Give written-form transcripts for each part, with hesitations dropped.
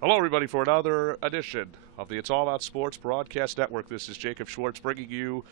Hello, everybody, for another edition of the It's All About Sports Broadcast Network. This is Jacob Schwartz bringing you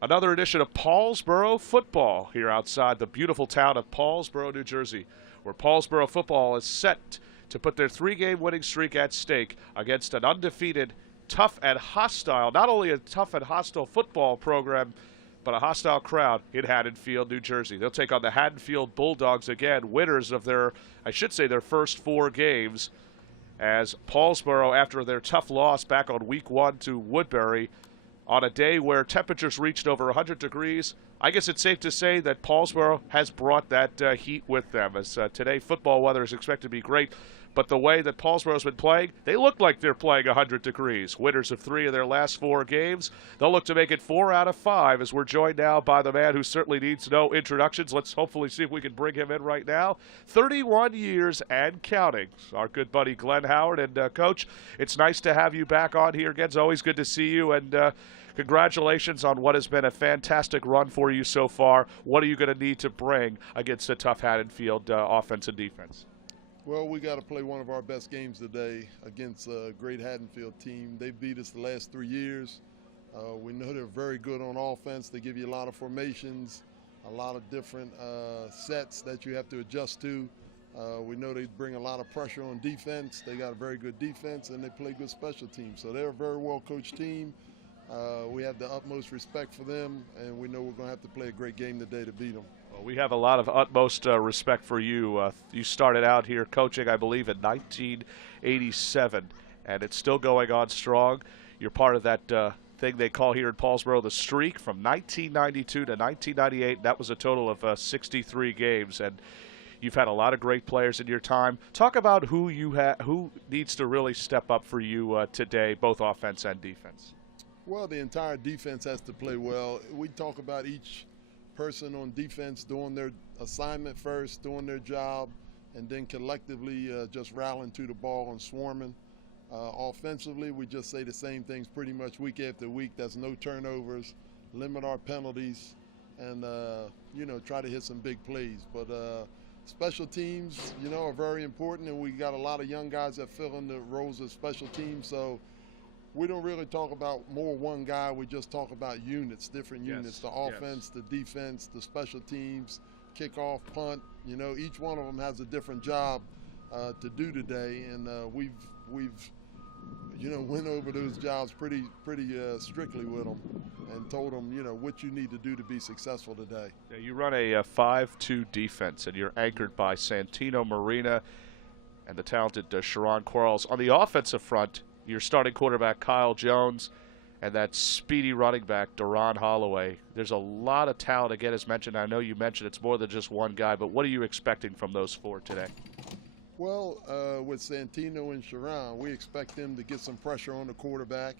another edition of Paulsboro football here outside the beautiful town of Paulsboro, New Jersey, where Paulsboro football is set to put their three-game winning streak at stake against an undefeated, tough and hostile, not only a tough and hostile football program, but a hostile crowd in Haddonfield, New Jersey. They'll take on the Haddonfield Bulldogs again, winners of their first four games, as Paulsboro, after their tough loss back on week one to Woodbury, on a day where temperatures reached over 100 degrees, I guess it's safe to say that Paulsboro has brought that heat with them, as today football weather is expected to be great. But the way that Paulsboro's been playing, they look like they're playing 100 degrees. Winners of 3 of their last 4 games. They'll look to make it 4 out of 5, as we're joined now by the man who certainly needs no introductions. Let's hopefully see if we can bring him in right now. 31 years and counting. Our good buddy Glenn Howard. And, Coach, it's nice to have you back on here again. It's always good to see you. And congratulations on what has been a fantastic run for you so far. What are you going to need to bring against a tough Haddonfield offense and defense? Well, we got to play one of our best games today against a great Haddonfield team. They beat us the last 3 years. We know they're very good on offense. They give you a lot of formations, a lot of different sets that you have to adjust to. We know they bring a lot of pressure on defense. They got a very good defense, and they play good special teams. So they're a very well-coached team. We have the utmost respect for them, and we know we're going to have to play a great game today to beat them. Well, we have a lot of utmost respect for you. You started out here coaching, I believe, in 1987, and it's still going on strong. You're part of that thing they call here in Paulsboro the streak from 1992 to 1998. That was a total of 63 games, and you've had a lot of great players in your time. Talk about who needs to really step up for you today, both offense and defense. Well, the entire defense has to play well. We talk about each person on defense doing their assignment first, doing their job, and then collectively just rallying to the ball and swarming. Offensively, we just say the same things pretty much week after week. That's no turnovers, limit our penalties, and try to hit some big plays. But special teams, are very important, and we got a lot of young guys that fill in the roles of special teams. So we don't really talk about more one guy. We just talk about units, different units, the offense, the defense, the special teams, kickoff, punt. Each one of them has a different job to do today, and we've went over those jobs pretty strictly with them and told them, what you need to do to be successful today. Yeah, you run a 5-2 defense, and you're anchored by Santino Marina and the talented Sharon Quarles. On the offensive front, your starting quarterback, Kyle Jones, and that speedy running back, Duron Holloway. There's a lot of talent, again, as mentioned. I know you mentioned it's more than just one guy, but what are you expecting from those 4 today? Well, with Santino and Sharon, we expect them to get some pressure on the quarterback.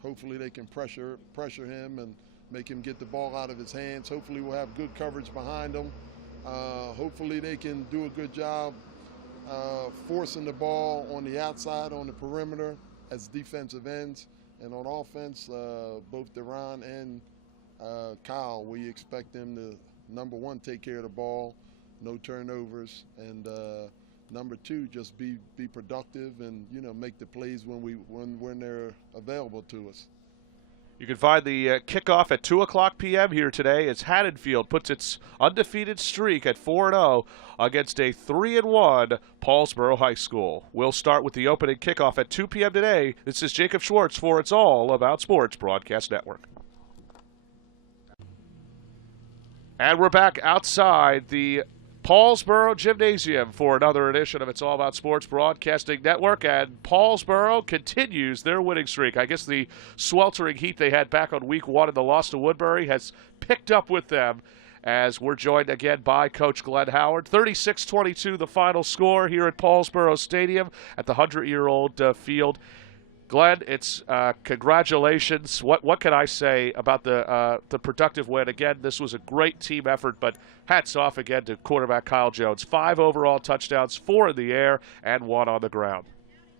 Hopefully they can pressure him and make him get the ball out of his hands. Hopefully we'll have good coverage behind them. Hopefully they can do a good job forcing the ball on the outside, on the perimeter as defensive ends. And on offense, both Duron and Kyle, we expect them to, number one, take care of the ball, no turnovers, and number 2, just be productive and make the plays when they're available to us. You can find the kickoff at 2 o'clock p.m. here today as Haddonfield puts its undefeated streak at 4-0 against a 3-1 Paulsboro High School. We'll start with the opening kickoff at 2 p.m. today. This is Jacob Schwartz for It's All About Sports Broadcast Network. And we're back outside the Paulsboro Gymnasium for another edition of It's All About Sports Broadcasting Network, and Paulsboro continues their winning streak. I guess the sweltering heat they had back on week 1 in the loss to Woodbury has picked up with them, as we're joined again by Coach Glenn Howard. 36-22 the final score here at Paulsboro Stadium at the 100-year-old field. Glenn, it's congratulations. What can I say about the productive win? Again, this was a great team effort, but hats off again to quarterback Kyle Jones. 5 overall touchdowns, 4 in the air, and 1 on the ground.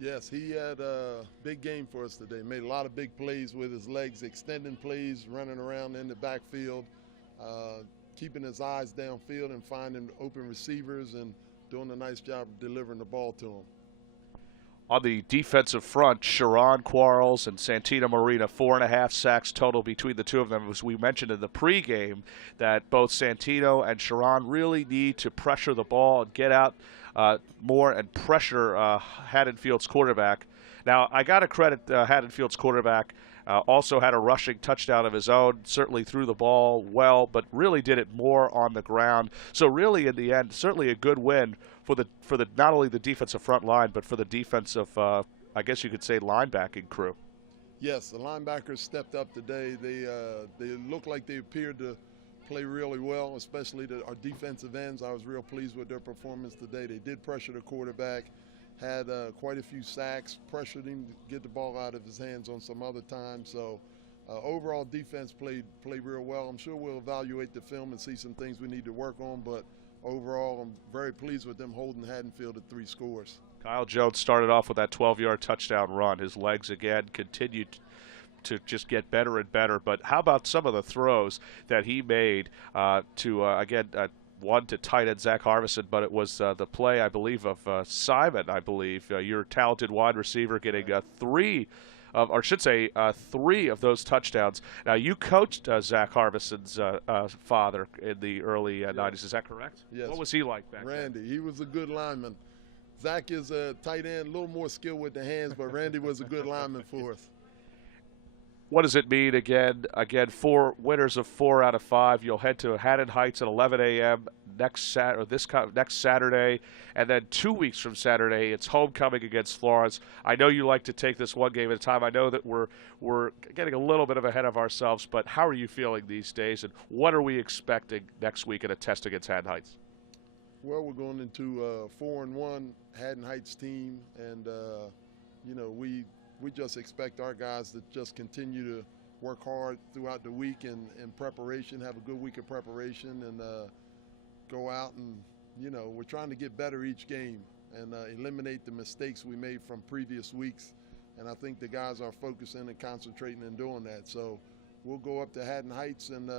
Yes, he had a big game for us today. Made a lot of big plays with his legs, extending plays, running around in the backfield, keeping his eyes downfield and finding open receivers and doing a nice job of delivering the ball to them. On the defensive front, Sharon Quarles and Santino Marina, 4.5 sacks total between the two of them. As we mentioned in the pregame, that both Santino and Sharon really need to pressure the ball and get out more and pressure Haddonfield's quarterback. Now, I got to credit Haddonfield's quarterback. Also had a rushing touchdown of his own, certainly threw the ball well, but really did it more on the ground. So really, in the end, certainly a good win for the not only the defensive front line, but for the defensive, I guess you could say, linebacking crew. Yes, the linebackers stepped up today. They looked like they appeared to play really well, especially our defensive ends. I was real pleased with their performance today. They did pressure the quarterback, had quite a few sacks, pressured him to get the ball out of his hands on some other times. So overall defense played real well. I'm sure we'll evaluate the film and see some things we need to work on, but overall I'm very pleased with them holding Haddonfield to 3 scores. Kyle Jones started off with that 12-yard touchdown run. His legs again continued to just get better and better. But how about some of the throws that he made one to tight end Zach Harvison, but it was the play, I believe, of Simon, your talented wide receiver, getting three of those touchdowns. Now, you coached Zach Harvison's father in the early 90s. Is that correct? Yes. What was he like back Randy, he was a good lineman. Zach is a tight end, a little more skill with the hands, but Randy was a good lineman for us. What does it mean again? 4 winners of 4 out of 5. You'll head to Haddon Heights at 11 a.m. next Saturday, and then 2 weeks from Saturday, it's homecoming against Florence. I know you like to take this one game at a time. I know that we're getting a little bit ahead of ourselves, but how are you feeling these days, and what are we expecting next week in a test against Haddon Heights? Well, we're going into 4-1 Haddon Heights team, and we just expect our guys to just continue to work hard throughout the week in preparation, have a good week of preparation, and go out and, we're trying to get better each game and eliminate the mistakes we made from previous weeks. And I think the guys are focusing and concentrating and doing that. So we'll go up to Haddon Heights and,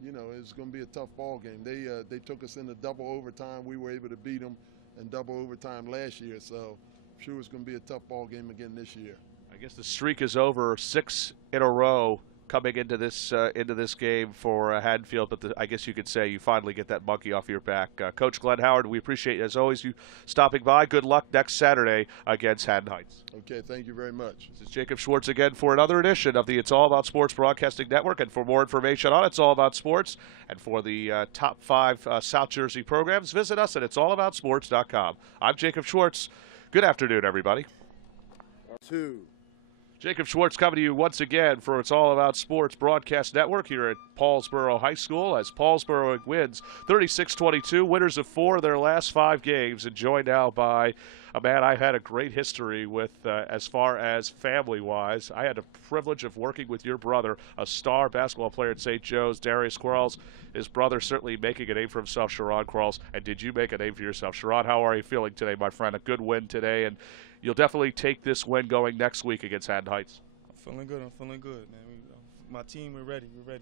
it's going to be a tough ball game. They took us into double overtime. We were able to beat them in double overtime last year. So I'm sure it's going to be a tough ball game again this year. I guess the streak is over, 6 in a row coming into this game for Haddonfield, but I guess you could say you finally get that monkey off your back. Coach Glenn Howard, we appreciate, as always, you stopping by. Good luck next Saturday against Haddon Heights. Okay, thank you very much. This is Jacob Schwartz again for another edition of the It's All About Sports Broadcasting Network, and for more information on It's All About Sports and for the top 5 South Jersey programs, visit us at it'sallaboutsports.com. I'm Jacob Schwartz. Good afternoon, everybody. 2. Jacob Schwartz coming to you once again for It's All About Sports Broadcast Network here at Paulsboro High School as Paulsboro wins 36-22, winners of 4 of their last 5 games, and joined now by a man I've had a great history with as far as family-wise. I had the privilege of working with your brother, a star basketball player at St. Joe's, Darius Quarles. His brother certainly making a name for himself, Sharon Quarles. And did you make a name for yourself? Sharon, how are you feeling today, my friend? A good win today, and you'll definitely take this win going next week against Haddon Heights. I'm feeling good, man. My team, we're ready. We're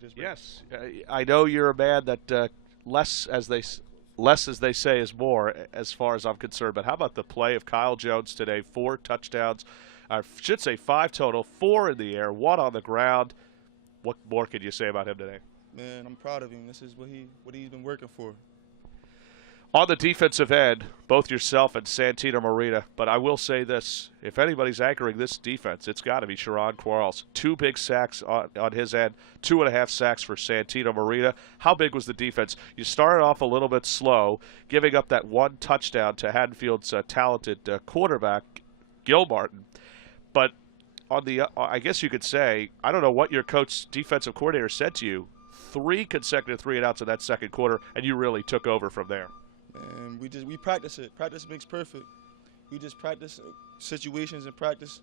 just ready. Yes, I know you're a man that less, as they say, is more, as far as I'm concerned. But how about the play of Kyle Jones today? 4 touchdowns. I should say 5 total, 4 in the air, 1 on the ground. What more can you say about him today? Man, I'm proud of him. This is what he's been working for. On the defensive end, both yourself and Santino Marina, but I will say this, if anybody's anchoring this defense, it's got to be Sharon Quarles. 2 big sacks on his end, 2.5 sacks for Santino Marina. How big was the defense? You started off a little bit slow, giving up that 1 touchdown to Haddonfield's talented quarterback, Gil Martin. But on the, I guess you could say, I don't know what your coach, defensive coordinator said to you, 3 consecutive 3-and-outs in that second quarter, and you really took over from there. And we practice it. Practice makes perfect. We just practice situations in practice,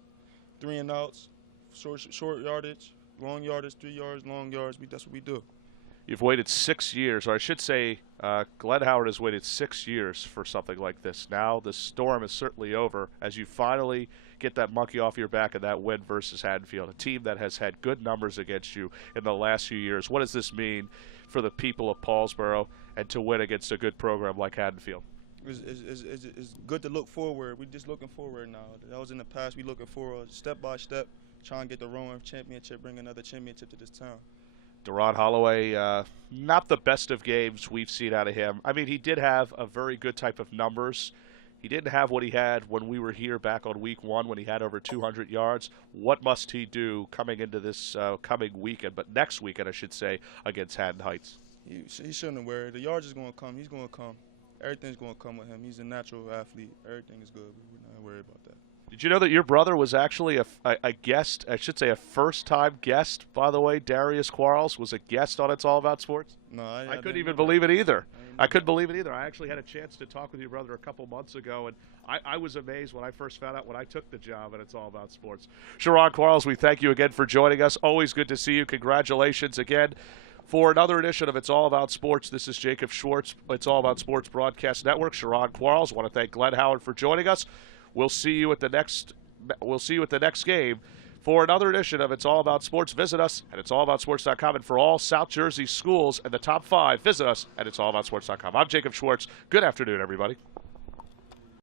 3-and-outs, short yardage, long yardage, 3 yards, long yards. That's what we do. You've waited 6 years, or I should say Glenn Howard has waited 6 years for something like this. Now the storm is certainly over as you finally get that monkey off your back in that win versus Haddonfield, a team that has had good numbers against you in the last few years. What does this mean for the people of Paulsboro and to win against a good program like Haddonfield? It's good to look forward. We're just looking forward now. That was in the past. We looking forward, step by step, trying to get the Rowan championship, bring another championship to this town. Deron Holloway, not the best of games we've seen out of him. I mean, he did have a very good type of numbers. He didn't have what he had when we were here back on week 1 when he had over 200 yards. What must he do coming into this coming weekend, but next weekend, I should say, against Haddon Heights? He shouldn't worry. The yards is going to come. He's going to come. Everything's going to come with him. He's a natural athlete. Everything is good. We're not worried about that. Did you know that your brother was actually a guest, I should say a first-time guest, by the way? Darius Quarles was a guest on It's All About Sports? No, I couldn't even believe it either. I couldn't believe it either. I actually had a chance to talk with your brother a couple months ago, and I was amazed when I first found out when I took the job at It's All About Sports. Sharon Quarles, we thank you again for joining us. Always good to see you. Congratulations again. For another edition of It's All About Sports, this is Jacob Schwartz, It's All About Sports Broadcast Network. Sharon Quarles, I want to thank Glenn Howard for joining us. We'll see you at the next game. For another edition of It's All About Sports, visit us at it'sallaboutsports.com. And for all South Jersey schools and the top 5, visit us at it'sallaboutsports.com. I'm Jacob Schwartz. Good afternoon, everybody.